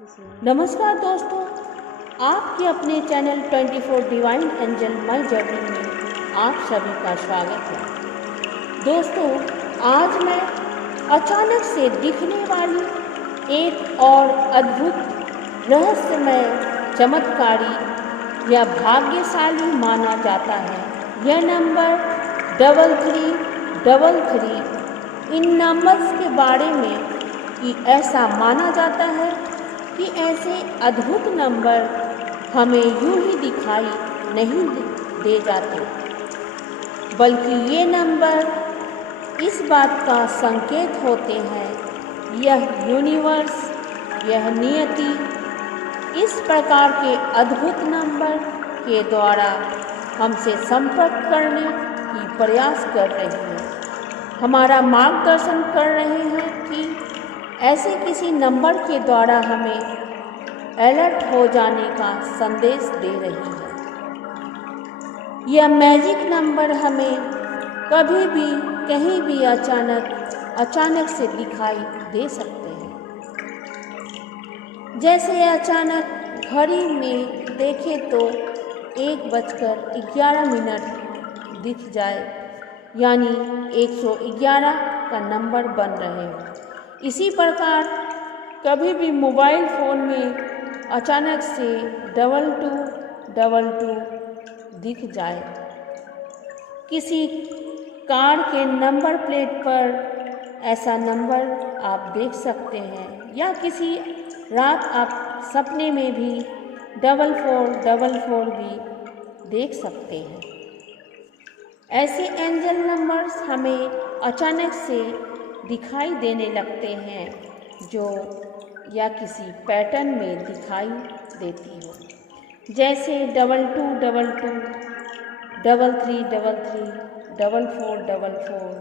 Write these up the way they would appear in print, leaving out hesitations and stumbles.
नमस्कार दोस्तों, आपके अपने channel 24 divine angel my journey में आप सभी का स्वागत है। दोस्तों, आज मैं अचानक से दिखने वाली एक और अद्भुत रहस्यमय चमत्कारी या भाग्यशाली माना जाता है। यह नंबर 3333। इन नंबर्स के बारे में कि ऐसा माना जाता है कि ऐसे अद्भुत नंबर हमें यूं ही दिखाई नहीं दे जाते, बल्कि ये नंबर इस बात का संकेत होते हैं यह यूनिवर्स, यह नियति इस प्रकार के अद्भुत नंबर के द्वारा हमसे संपर्क करने की प्रयास कर रही है, हमारा मार्गदर्शन कर रहे हैं कि ऐसे किसी नंबर के द्वारा हमें अलर्ट हो जाने का संदेश दे रही है। यह मैजिक नंबर हमें कभी भी कहीं भी अचानक से दिखाई दे सकते हैं। जैसे अचानक घड़ी में देखें तो 1:11 दिख जाए, यानी 111 का नंबर बन रहे हो। इसी प्रकार कभी भी मोबाइल फ़ोन में अचानक से 2222 दिख जाए, किसी कार के नंबर प्लेट पर ऐसा नंबर आप देख सकते हैं, या किसी रात आप सपने में भी 4444 भी देख सकते हैं। ऐसे एंजल नंबर्स हमें अचानक से दिखाई देने लगते हैं जो या किसी पैटर्न में दिखाई देती हो, जैसे 2222, 3333, 4444।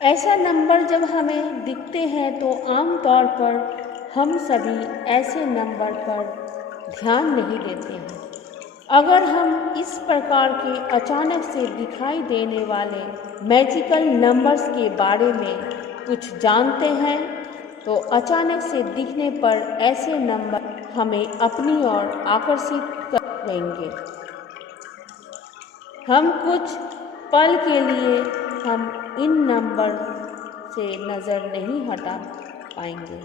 ऐसा नंबर जब हमें दिखते हैं तो आमतौर पर हम सभी ऐसे नंबर पर ध्यान नहीं देते हैं। अगर हम इस प्रकार के अचानक से दिखाई देने वाले मैजिकल नंबर्स के बारे में कुछ जानते हैं तो अचानक से दिखने पर ऐसे नंबर हमें अपनी ओर आकर्षित करेंगे। हम कुछ पल के लिए हम इन नंबर से नज़र नहीं हटा पाएंगे।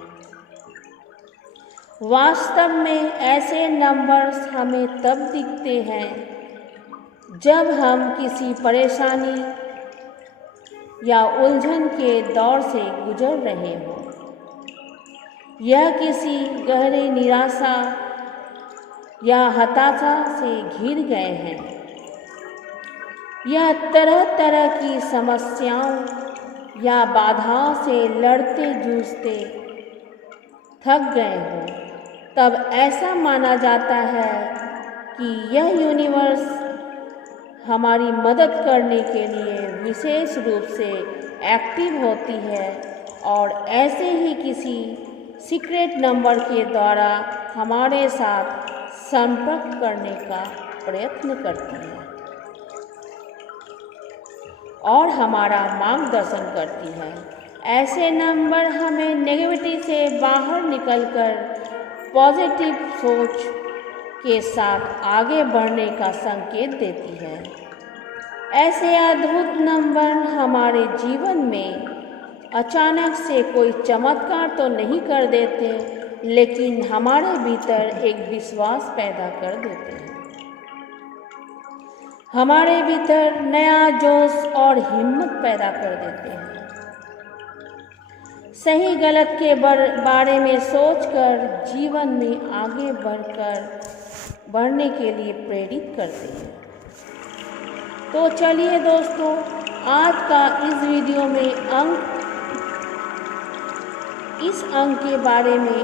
वास्तव में ऐसे नंबर्स हमें तब दिखते हैं जब हम किसी परेशानी या उलझन के दौर से गुजर रहे हों, यह किसी गहरी निराशा या हताशा से घिर गए हैं, यह तरह तरह की समस्याओं या बाधाओं से लड़ते जूझते थक गए हों, तब ऐसा माना जाता है कि यह यूनिवर्स हमारी मदद करने के लिए विशेष रूप से एक्टिव होती है और ऐसे ही किसी सीक्रेट नंबर के द्वारा हमारे साथ संपर्क करने का प्रयत्न करती है और हमारा मार्गदर्शन करती है। ऐसे नंबर हमें नेगेटिविटी से बाहर निकलकर पॉजिटिव सोच के साथ आगे बढ़ने का संकेत देती है। ऐसे अद्भुत नंबर हमारे जीवन में अचानक से कोई चमत्कार तो नहीं कर देते, लेकिन हमारे भीतर एक विश्वास पैदा कर देते हैं। हमारे भीतर नया जोश और हिम्मत पैदा कर देते हैं। सही गलत के बारे में सोचकर जीवन में आगे बढ़ने के लिए प्रेरित करते हैं। तो चलिए दोस्तों, आज का इस वीडियो में इस अंक के बारे में,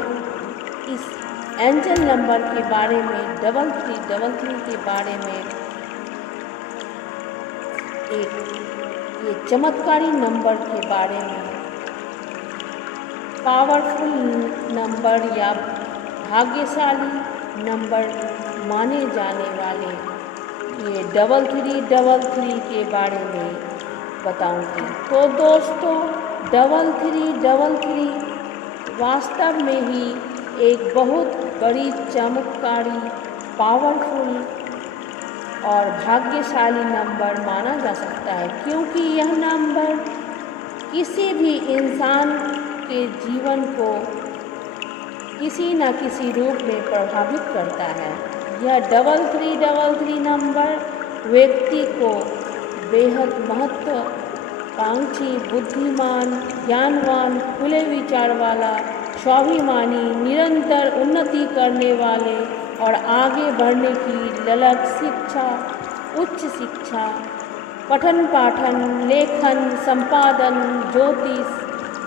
इस एंजल नंबर के बारे में, 3333 के बारे में, ये चमत्कारी नंबर के बारे में, पावरफुल नंबर या भाग्यशाली नंबर माने जाने वाले ये 3333 के बारे में बताऊंगी। तो दोस्तों, 3333 वास्तव में ही एक बहुत बड़ी चमत्कारी, पावरफुल और भाग्यशाली नंबर माना जा सकता है, क्योंकि यह नंबर किसी भी इंसान के जीवन को किसी न किसी रूप में प्रभावित करता है। यह 3333 नंबर व्यक्ति को बेहद महत्वाकांक्षी, बुद्धिमान, ज्ञानवान, खुले विचार वाला, स्वाभिमानी, निरंतर उन्नति करने वाले और आगे बढ़ने की ललक, शिक्षा, उच्च शिक्षा, पठन पाठन, लेखन, संपादन, ज्योतिष,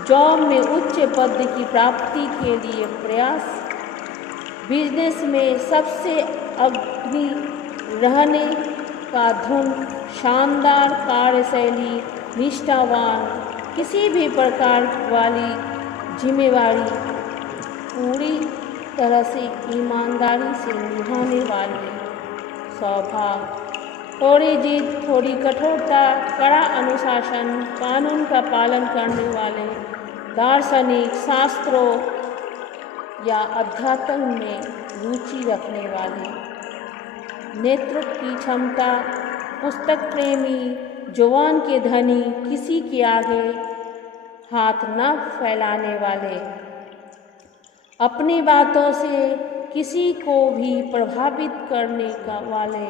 जॉब में उच्च पद की प्राप्ति के लिए प्रयास, बिजनेस में सबसे अग्रणी रहने का धुन, शानदार कार्यशैली, निष्ठावान, किसी भी प्रकार वाली जिम्मेवारी पूरी तरह से ईमानदारी से निभाने वाले, सौभाग्य, थोड़ी जिद, थोड़ी कठोरता, कड़ा अनुशासन, कानून का पालन करने वाले, दार्शनिक, शास्त्रों या अध्यात्म में रुचि रखने वाले, नेतृत्व की क्षमता, पुस्तक प्रेमी, जुबान के धनी, किसी के आगे हाथ न फैलाने वाले, अपनी बातों से किसी को भी प्रभावित करने का वाले,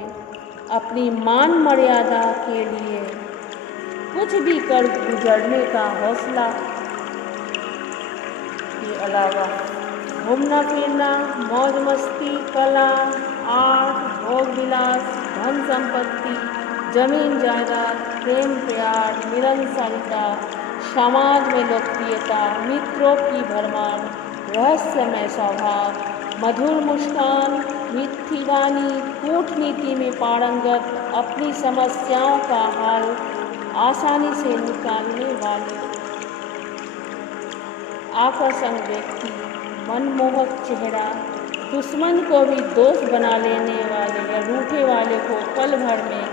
अपनी मान मर्यादा के लिए कुछ भी कर गुजरने का हौसला के अलावा घूमना फिरना, मौज मस्ती, कला, आर्ट, भोग विलास, धन संपत्ति, जमीन जायदाद, प्रेम प्यार, मिलनसारिता, समाज में लोकप्रियता, मित्रों की भरमार, रहस्यमय स्वभाव, मधुर मुस्कान, मीठी वाणी, कूटनीति में पारंगत, अपनी समस्याओं का हल आसानी से निकालने वाले, आकर्षण व्यक्ति, मनमोहक चेहरा, दुश्मन को भी दोस्त बना लेने वाले या रूठे वाले को पल भर में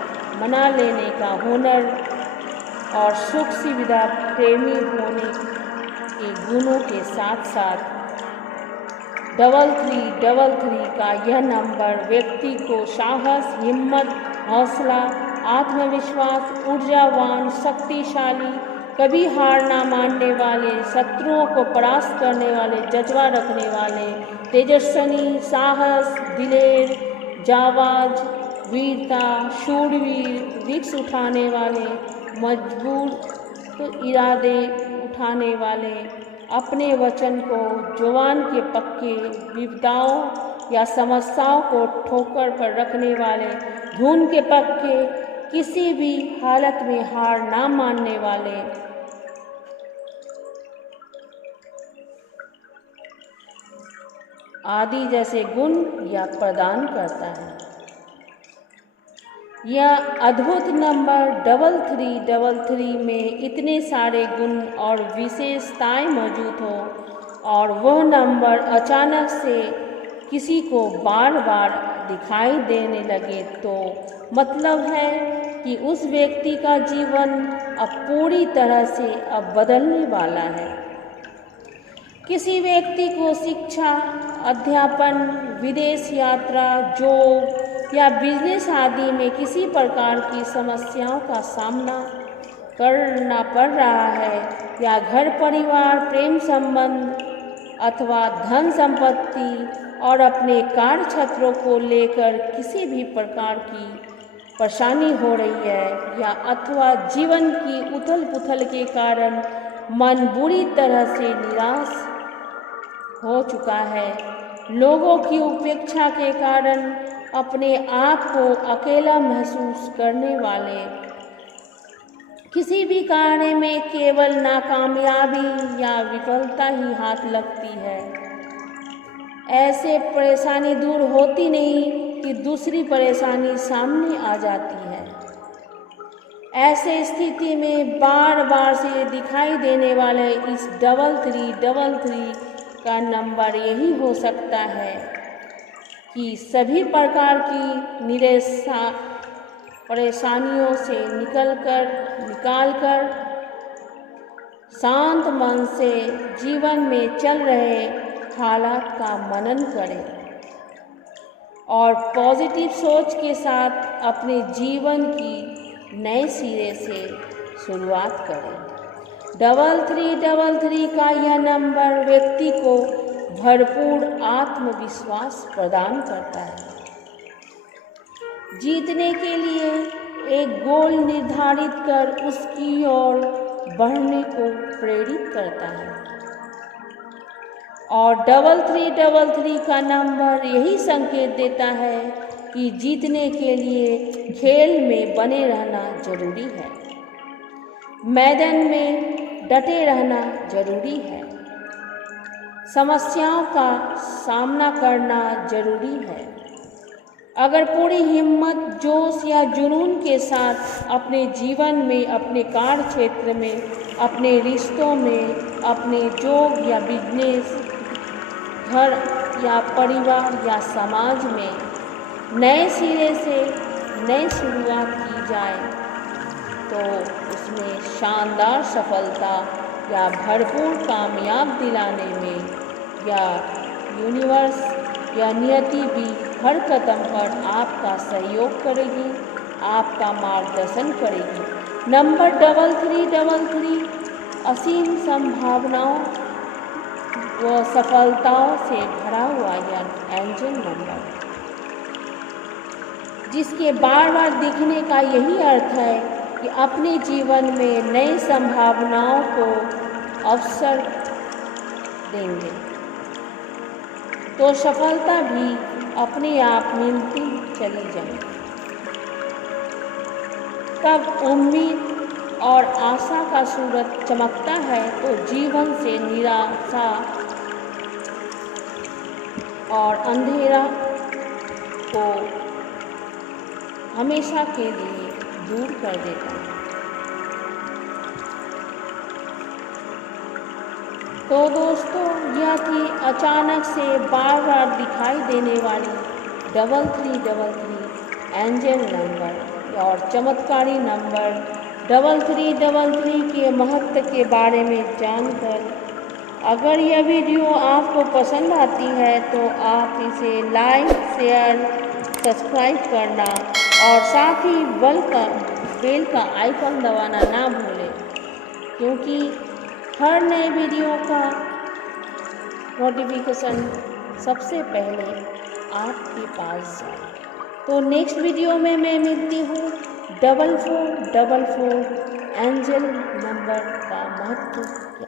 मना लेने का हुनर और सुख सुविधा प्रेमी होने के गुणों के साथ साथ 3333 का यह नंबर व्यक्ति को साहस, हिम्मत, हौसला, आत्मविश्वास, ऊर्जावान, शक्तिशाली, कभी हार ना मानने वाले, शत्रुओं को परास्त करने वाले, जज्बा रखने वाले, तेजस्वी, साहस, दिलेर, जाबाज, वीरता, शूरवीर, रिस्क उठाने वाले, मजबूत इरादे उठाने वाले, अपने वचन को, जुबान के पक्के, विपदाओं या समस्याओं को ठोकर कर रखने वाले, धुन के पक्के, किसी भी हालत में हार ना मानने वाले, आदि जैसे गुण यह प्रदान करता है। यह अद्भुत नंबर 3333 में इतने सारे गुण और विशेषताएं मौजूद हो और वह नंबर अचानक से किसी को बार बार दिखाई देने लगे तो मतलब है कि उस व्यक्ति का जीवन अब पूरी तरह से अब बदलने वाला है। किसी व्यक्ति को शिक्षा, अध्यापन, विदेश यात्रा, जॉब या बिजनेस आदि में किसी प्रकार की समस्याओं का सामना करना पड़ रहा है या घर परिवार, प्रेम संबंध अथवा धन संपत्ति और अपने कार्य क्षेत्रों को लेकर किसी भी प्रकार की परेशानी हो रही है या अथवा जीवन की उथल पुथल के कारण मन बुरी तरह से निराश हो चुका है, लोगों की उपेक्षा के कारण अपने आप को अकेला महसूस करने वाले, किसी भी कार्य में केवल नाकामयाबी या विफलता ही हाथ लगती है, ऐसे परेशानी दूर होती नहीं कि दूसरी परेशानी सामने आ जाती है। ऐसे स्थिति में बार बार से दिखाई देने वाले इस 3333 का नंबर यही हो सकता है कि सभी प्रकार की परेशानियों से निकालकर शांत मन से जीवन में चल रहे हालात का मनन करें और पॉजिटिव सोच के साथ अपने जीवन की नए सिरे से शुरुआत करें। 3333 का यह नंबर व्यक्ति को भरपूर आत्मविश्वास प्रदान करता है। जीतने के लिए एक गोल निर्धारित कर उसकी ओर बढ़ने को प्रेरित करता है। और 3333 का नंबर यही संकेत देता है कि जीतने के लिए खेल में बने रहना जरूरी है, मैदान में डटे रहना जरूरी है, समस्याओं का सामना करना जरूरी है। अगर पूरी हिम्मत, जोश या जुनून के साथ अपने जीवन में, अपने कार्य क्षेत्र में, अपने रिश्तों में, अपने जॉब या बिजनेस, घर या परिवार या समाज में नए सिरे से नई शुरुआत की जाए तो उसमें शानदार सफलता या भरपूर कामयाब दिलाने में या यूनिवर्स या नियति भी हर कदम पर आपका सहयोग करेगी, आपका मार्गदर्शन करेगी। नंबर 3333 असीम संभावनाओं व सफलताओं से भरा हुआ यह एंजल नंबर, जिसके बार बार दिखने का यही अर्थ है कि अपने जीवन में नई संभावनाओं को अवसर देंगे तो सफलता भी अपने आप मिलती चली जाएगी। तब उम्मीद और आशा का सूरज चमकता है तो जीवन से निराशा और अंधेरा को हमेशा के लिए दूर कर देता है। तो दोस्तों, यह थी अचानक से बार बार दिखाई देने वाली 3333 एंजल नंबर और चमत्कारी नंबर 3333 के महत्व के बारे में जानकर अगर यह वीडियो आपको पसंद आती है तो आप इसे लाइक, शेयर, सब्सक्राइब करना और साथ ही बेल का आइकन दबाना ना भूलें, क्योंकि हर नए वीडियो का नोटिफिकेशन सबसे पहले आपके पास जाए। तो नेक्स्ट वीडियो में मैं मिलती हूँ 4444 एंजल नंबर का महत्व।